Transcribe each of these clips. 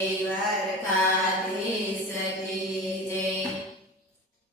દ્વારકાધીશ કી જય।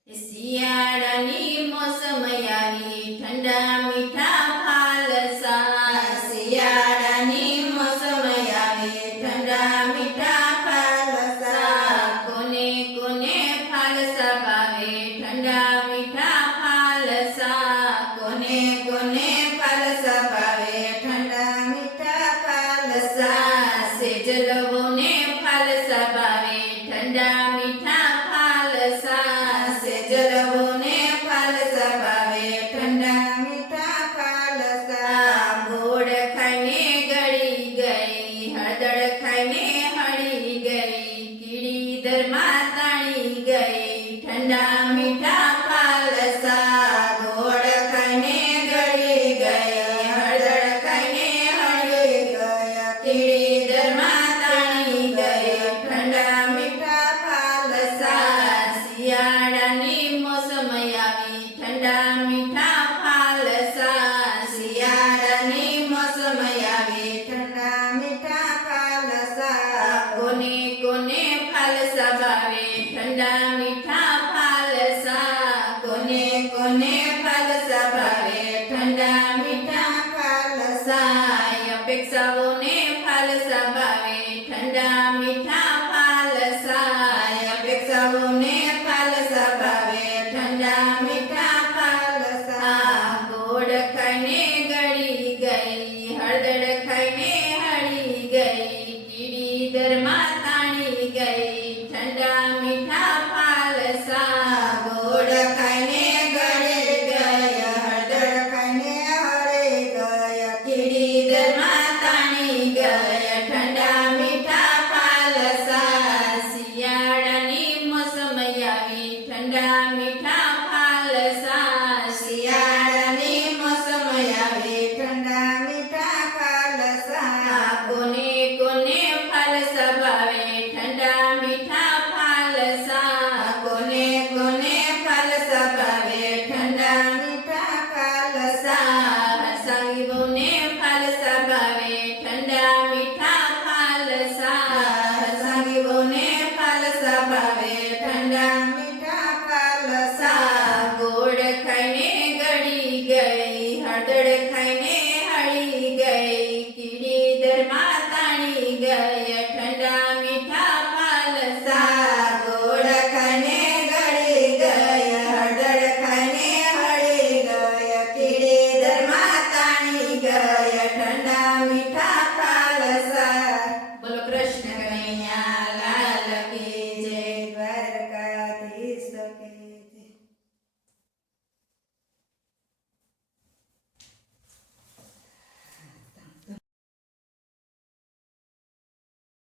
શિયાળાની મોસમ આવી ઠંડા મીઠા ફાલસા। શિયાળાની મોસમ આવી ઠંડા મીઠા ફાલસા। કોને કોને ફાલસા ભાવે ઠંડા મીઠા ફાલસા। કોને કોને ફાલસા ભાવે ઠંડા મીઠા ફાલસા। સેજ લવો ને ફાલસા ભાવે ઠંડા મીઠા ફાલસા। સેજ લવો ને ફાલસા ભાવે ઠંડા મીઠા ફાલસા। ગોળ ખાઈને ગળી ગઈ હળદર ખાઈને હળી ગઈ કીડી દરમાં તાણી ગઈ ઠંડા મીઠા ફાલસા। ગોળ ખાઈને ગળી ગઈ હળદર ખાઈને હળી ગઈ કીડી દરમાં તાણી ગઈ ઠંડા મીઠા ફાલસા। શિયાળાની મોસમ આવી ઠંડા મીઠા ફાલસા। શિયાળાની મોસમ આવી ઠંડા મીઠા ફાલસા। કોને કોને ફાલસા ભાવે ઠંડા મીઠા ફાલસા। કોને કોને ફાલસા ભાવે ઠંડા મીઠા ફાલસા। અપેક્ષાઓને ફાલસા ભાવે ઠંડા મીઠા